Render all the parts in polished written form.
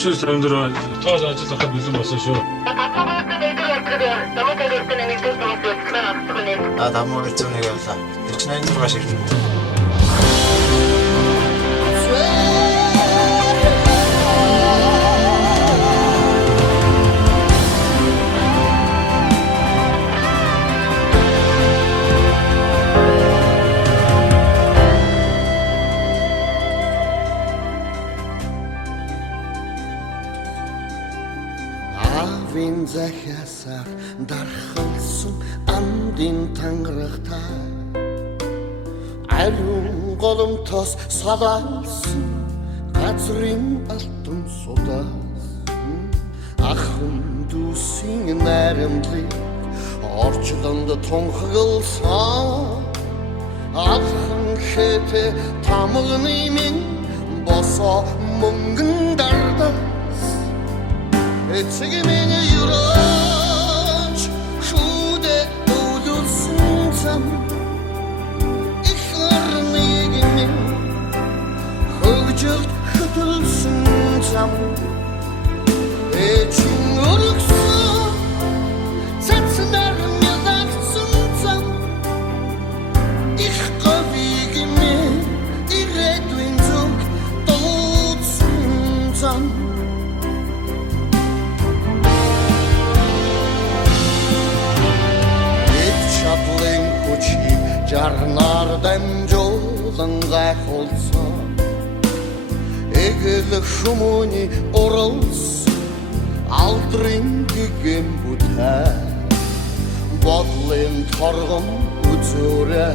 орчин самдраа тоол ажил хахад бэлэн болсон шүү. Дамуу хэлцүүнийг явлаа. 48 ширнэ. Авин захиасаар дархалсан андын тангарахтай ариун голомтоос салаалсан газрын алтан судаас ахын дүүсийн найрамдлыг орчлонд тунхагласан алхан хэте тамганы минь босоо мөнгөн дардаас эцэгмэн юроч шүдэ дүүлсэн зам их орнигэн хөгжөлт хөтөлсөн зам эчин өргсөн цацнаар мэлдсэн зам их говигэн ирээдүйн зүг дуудсан зам Жарнар дамжуулан гайхуулсан эгэл шумууны уралс алдрын гэгэн бүтэй бодлын торгон үзүүрэ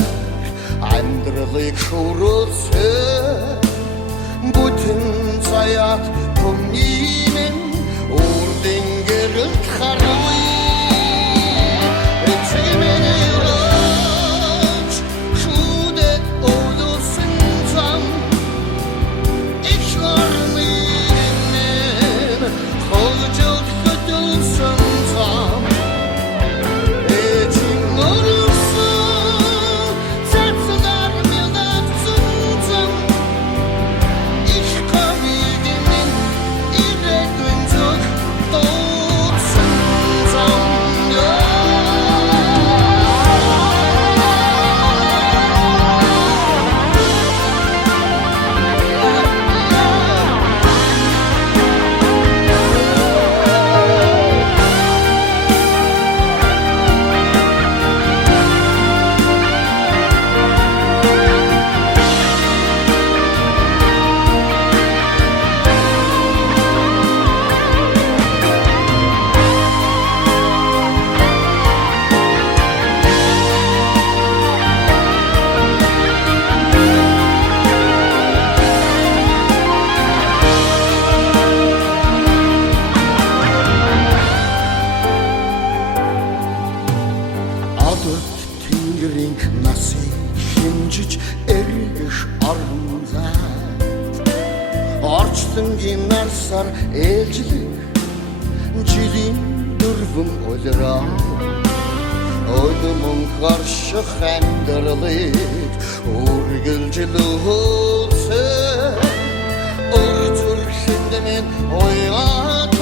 амьдралыг шуурулсан бүтэн цаят түмниймэн үрдэн гэрэлт харвай эцэгмэн Орчлонгийн нарсаар ээлжлэг жилийн дөрвөн улираа Ойдмон харших амьдралыг үргэлжлүүлсэн Өр зүрхэнд минь ойгаад